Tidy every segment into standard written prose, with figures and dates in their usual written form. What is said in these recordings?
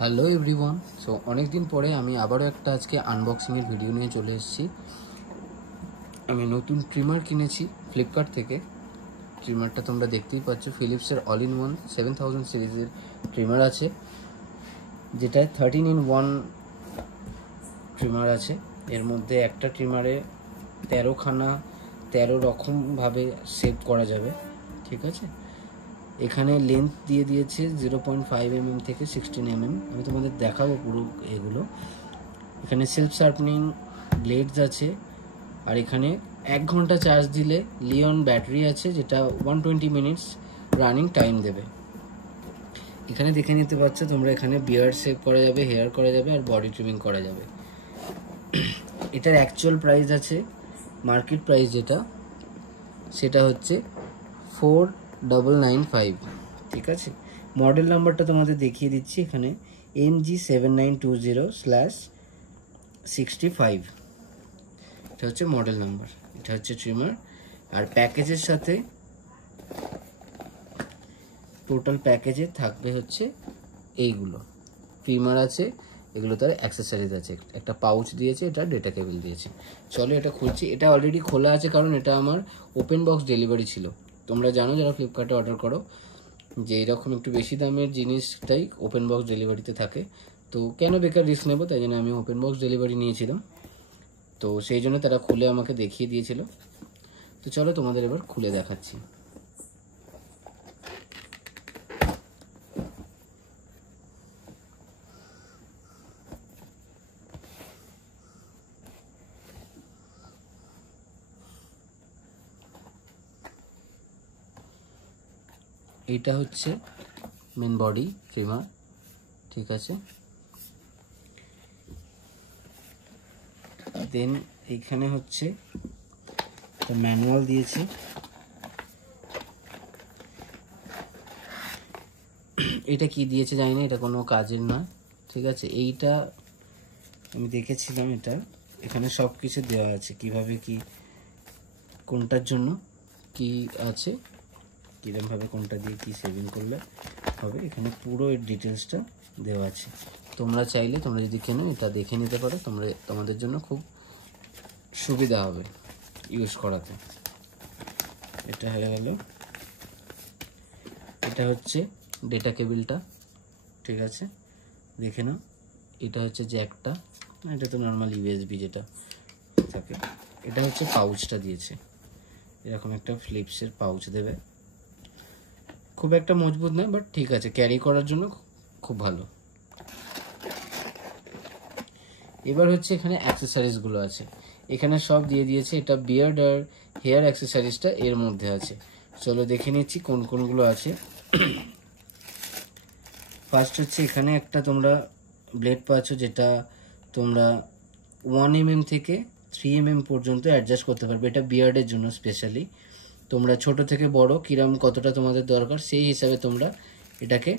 Hello everyone. So অনেক দিন পরে আমি আবারও একটা আজকে আনবক্সিংয়ের ভিডিও নিয়ে চলে এসেছি। আমি নতুন ট্রিমার কিনেছি ফ্লিপকার্ট থেকে। ট্রিমারটা তোমরা দেখতেই পাচ্ছ, ফিলিপসের অল ইন ওয়ান 7000 সিরিজের ট্রিমার আছে, যেটা 13-in-1 ট্রিমার আছে। এর মধ্যে একটা ট্রিমারে 13 রকমভাবে সেভ করা যাবে, ঠিক আছে। এখানে লেন্থ দিয়ে দিয়েছে 0.5 mm থেকে 16 mm। আমি তোমাদের দেখাবো পুরো এগুলো। এখানে সেলফ শার্পনিং ব্লেডস আছে, আর এখানে 1 ঘন্টা চার্জ দিলে লিওন ব্যাটারি আছে, যেটা 120 মিনিটস রানিং টাইম দেবে। এখানে দেখে নিতে পারছো তোমরা, এখানে বিয়ার্ড সেভ করা যাবে, হেয়ার করা যাবে, আর বডি ট্রিমিং করা যাবে। এটার অ্যাকচুয়াল প্রাইস আছে, মার্কেট প্রাইস যেটা, সেটা হচ্ছে 4995, ঠিক আছে। মডেল নাম্বারটা তোমাদের দেখিয়ে দিচ্ছি, এখানে MG7920/65, এটা হচ্ছে মডেল নাম্বার, এটা হচ্ছে ট্রিমার। আর প্যাকেজের সাথে, টোটাল প্যাকেজে থাকবে হচ্ছে এইগুলো, ট্রিমার আছে, এগুলো তার অ্যাক্সেসরিজ আছে, একটা পাউচ দিয়েছে, এটা ডেটা কেবল দিয়েছে। চলো এটা খুলছি। এটা অলরেডি খোলা আছে, কারণ এটা আমার ওপেন বক্স ডেলিভারি ছিল। তোমরা জানো যারা ফ্লিপকার্টে অর্ডার করো, যে এরকম একটু বেশি দামের জিনিসটাই ওপেন বক্স ডেলিভারিতে থাকে। তো কেন বেকার রিস্ক নেবো, তাই জন্য আমি ওপেন বক্স ডেলিভারি নিয়েছিলাম। তো সেই জন্য তারা খুলে আমাকে দেখিয়ে দিয়েছিল। তো চলো তোমাদের এবার খুলে দেখাচ্ছি। এইটা হচ্ছে মেন বডি ট্রিমার, ঠিক আছে। দেন এইখানে হচ্ছে ম্যানুয়াল দিয়েছে। এটা কি দিয়েছে জানি না, এটা কোনো কাজের না, ঠিক আছে। এইটা আমি দেখেছিলাম, এটা এখানে সব কিছু দেওয়া আছে, কিভাবে কি কোনটার জন্য কি আছে, কীরকমভাবে কোনটা দিয়ে কি সেভিং করলে হবে, এখানে পুরো এর ডিটেলসটা দেওয়া আছে। তোমরা চাইলে, তোমরা যদি কেনো, এটা দেখে নিতে পারো, তোমাদের জন্য খুব সুবিধা হবে ইউজ করাতে। এটা হয়ে গেল। এটা হচ্ছে ডেটা কেবিলটা, ঠিক আছে, দেখে নাও। এটা হচ্ছে জ্যাকটা, এটা তো নর্মাল ইউএসবি যেটা থাকে। এটা হচ্ছে পাউচটা দিয়েছে, এরকম একটা ফিলিপসের পাউচ দেবে। খুব একটা মজবুত নয়, বাট ঠিক আছে, ক্যারি করার জন্য খুব ভালো। এবার হচ্ছে এখানে অ্যাক্সেসরিজগুলো আছে, এখানে সব দিয়ে দিয়েছে। এটা বিয়ার্ড আর হেয়ার অ্যাক্সেসরিজটা এর মধ্যে আছে। চলো দেখে নিচ্ছি কোন কোনগুলো আছে। ফার্স্ট হচ্ছে এখানে একটা তোমরা ব্লেড পাচ্ছ, যেটা তোমরা 1 mm থেকে 3 mm পর্যন্ত অ্যাডজাস্ট করতে পারবে। এটা বিয়ার্ডের জন্য স্পেশালি। তোমরা ছোট থেকে বড় কিরম কতটা তোমাদের দরকার, সেই হিসাবে তোমরা এটাকে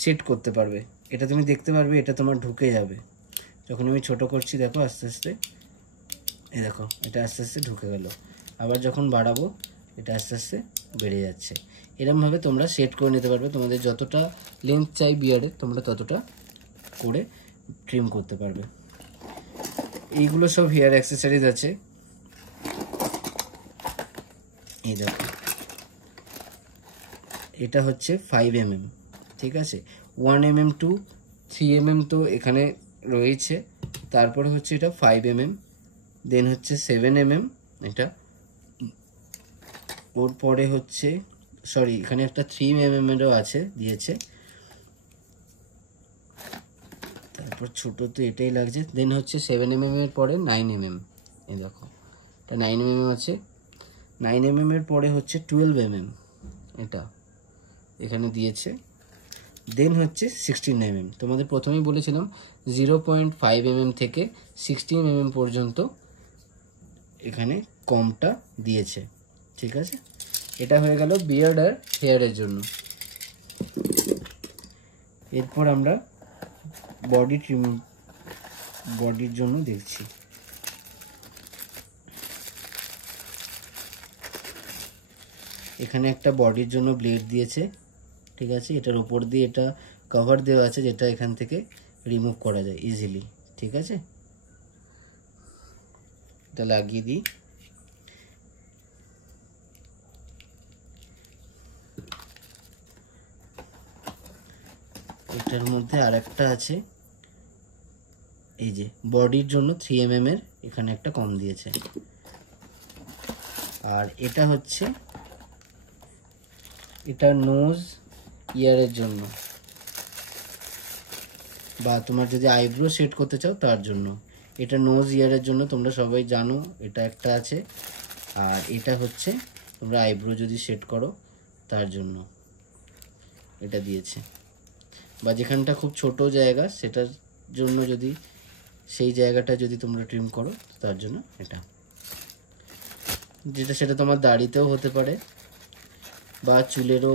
সেট করতে পারবে। এটা তুমি দেখতে পারবে, এটা তোমার ঢুকে যাবে। যখন আমি ছোট করছি, দেখো আস্তে আস্তে, এই দেখো, এটা আস্তে আস্তে ঢুকে গেল। আবার যখন বাড়াবো, এটা আস্তে আস্তে বেড়ে যাচ্ছে। এরকমভাবে তোমরা সেট করে নিতে পারবে। তোমাদের যতটা লেন্থ চাই বিয়ার্ডে, তোমরা ততটা করে ট্রিম করতে পারবে। এইগুলো সব হেয়ার অ্যাক্সেসরিজ আছে। এই দেখো, এটা হচ্ছে 5 mm, ঠিক আছে। 1 mm to 3 mm তো এখানে রয়েছে। তারপরে হচ্ছে এটা 5 mm, দেন হচ্ছে 7 mm, এটা ওর পরে হচ্ছে, সরি, এখানে একটা 3 mm এরও আছে, দিয়েছে। তারপর ছোট তো এটাই লাগছে। দেন হচ্ছে 7 mm এর পরে 9 mm, এই দেখো, এটা 9 mm আছে। 9 mm এর পরে হচ্ছে 12 mm, এটা এখানে দিয়েছে। দেন হচ্ছে 16 mm। তোমাদের প্রথমেই বলেছিলাম 0.5 mm থেকে 16 mm পর্যন্ত এখানে কমটা দিয়েছে, ঠিক আছে। এটা হয়ে গেল বিয়ার্ড আর হেয়ারের জন্য। এরপর আমরা বডির জন্য দেখছি। এখানে একটা বডির জন্য ব্লেড দিয়েছে, ঠিক আছে। এটার উপর দিয়ে এটা কভার দেওয়া আছে যেটা এখান থেকে রিমুভ করা যায় ইজিলি। ঠিক আছে, এটা লাগিয়ে দিই। এটার মধ্যে আরেকটা আছে, এই যে বডির জন্য 3 mm এর এখানে একটা কম দিয়েছে। আর এটা হচ্ছে এটা নোজ ইয়ারের জন্য, বা তোমার যদি আইব্রো সেট করতে চাও তার জন্য। এটা নোজ ইয়ারের জন্য, তোমরা সবাই জানো এটা একটা আছে। আর এটা হচ্ছে তোমরা আইব্রো যদি সেট করো তার জন্য এটা দিয়েছে, বা যেখানটা খুব ছোট জায়গা সেটার জন্য, যদি সেই জায়গাটা যদি তোমরা ট্রিম করো তার জন্য এটা, যেটা সেটা তোমার দাড়িতেও হতে পারে বা চুলেরও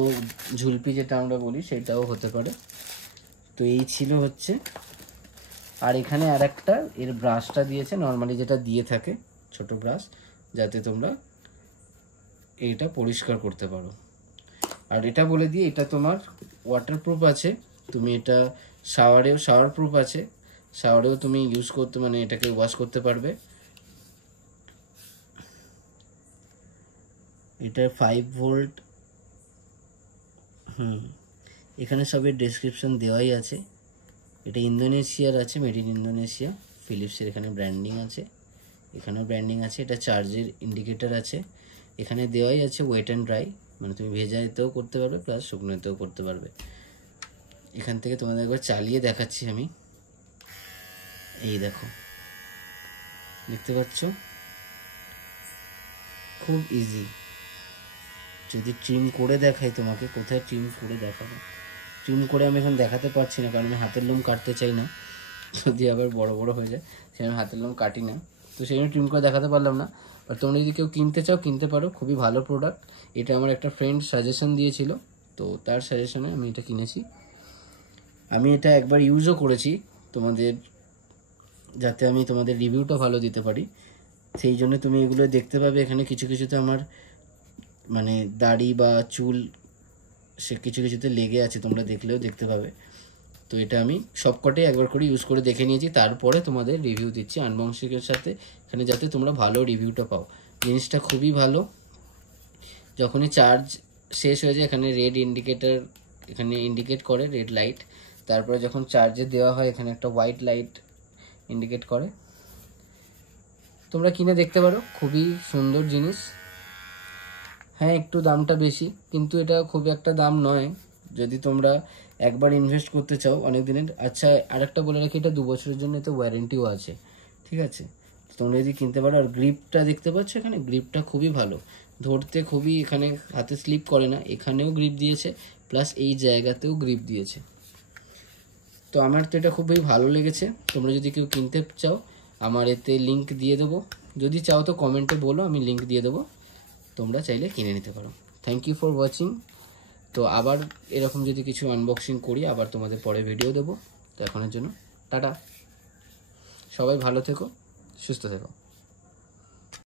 ঝুলপি যেটা আমরা বলি সেটাও হতে পারে। তো এই ছিল হচ্ছে। আর এখানে আরেকটা এর ব্রাশটা দিয়েছে, নর্মালি যেটা দিয়ে থাকে ছোট ব্রাশ, যাতে তোমরা এইটা পরিষ্কার করতে পারো। আর এটা বলে দিই, এটা তোমার ওয়াটারপ্রুফ আছে, তুমি এটা শাওয়ার প্রুফ আছে, শাওয়ারেও তুমি ইউজ করতে, মানে এটাকে ওয়াশ করতে পারবে। এটা 5 ভোল্ট। এখানে সবের ডেসক্রিপশন দেওয়াই আছে। এটা ইন্দোনেশিয়ার আছে, মেড ইন ইন্দোনেশিয়া, ফিলিপসের এখানে ব্র্যান্ডিং আছে, এখানেও ব্র্যান্ডিং আছে। এটা চার্জের ইন্ডিকেটর আছে, এখানে দেওয়াই আছে ওয়েট অ্যান্ড ড্রাই, মানে তুমি ভেজাতেও করতে পারবে প্লাস শুকনোতেও করতে পারবে। এখান থেকে তোমাদের একবার চালিয়ে দেখাচ্ছি আমি। এই দেখো, দেখতে পাচ্ছ খুব ইজি। যদি ট্রিম করে দেখাই তোমাকে, কোথায় ট্রিম করে দেখাবো, ট্রিম করে আমি এখন দেখাতে পারছি না, কারণ আমি হাতের লোম কাটতে চাই না, যদি আবার বড় বড় হয়ে যায় সেই আমি হাতের লোম কাটি না, তো সেই জন্য ট্রিম করে দেখাতে পারলাম না। আর তোমরা যদি কেউ কিনতে চাও কিনতে পারো, খুবই ভালো প্রোডাক্ট। এটা আমার একটা ফ্রেন্ড সাজেশন দিয়েছিল, তো তার সাজেশনে আমি এটা কিনেছি। আমি এটা একবার ইউজও করেছি তোমাদের, যাতে আমি তোমাদের রিভিউটা ভালো দিতে পারি, সেই জন্য তুমি এগুলো দেখতে পাবে। এখানে কিছু কিছুতে আমার মানে দাড়ি বা চুল সে কিছু কিছুতে লেগে আছে, তোমরা দেখলেও দেখতে পাবে। তো এটা আমি সবকটাই একবার করে ইউজ করে দেখে নিয়েছি, তারপরে তোমাদের রিভিউ দিচ্ছি আনবক্সিংয়ের সাথে, এখানে যাতে তোমরা ভালো রিভিউটা পাও। জিনিসটা খুবই ভালো। যখনই চার্জ শেষ হয়ে যায় এখানে রেড ইন্ডিকেটর, এখানে ইন্ডিকেট করে রেড লাইট, তারপরে যখন চার্জে দেওয়া হয় এখানে একটা হোয়াইট লাইট ইন্ডিকেট করে। তোমরা কিনে দেখতে পারো, খুবই সুন্দর জিনিস। হ্যাঁ, একটু দামটা বেশি, কিন্তু এটা খুব একটা দাম নয় যদি তোমরা একবার ইনভেস্ট করতে চাও অনেক দিনের। আচ্ছা, আরেকটা বলে রাখি, এটা 2 বছরের জন্য এতে ওয়ারেন্টিও আছে। ঠিক আছে, তোমরা যদি কিনতে পারো। আর গ্রিপটা দেখতে পাচ্ছ, এখানে গ্রিপটা খুবই ভালো, ধরতে খুবই, এখানে হাতে স্লিপ করে না, এখানেও গ্রিপ দিয়েছে প্লাস এই জায়গাতেও গ্রিপ দিয়েছে। তো আমার তো এটা খুবই ভালো লেগেছে। তোমরা যদি কেউ কিনতে চাও, আমার এতে লিঙ্ক দিয়ে দেবো, যদি চাও তো কমেন্টে বলো, আমি লিঙ্ক দিয়ে দেবো, তোমরা চাইলে কিনে নিতে পারো। Thank you for watching. তো আবার এরকম যদি কিছু আনবক্সিং করি আবার তোমাদের পরে ভিডিও দেবো। তো এখনের জন্য টাটা, সবাই ভালো থেকো, সুস্থ থেকো।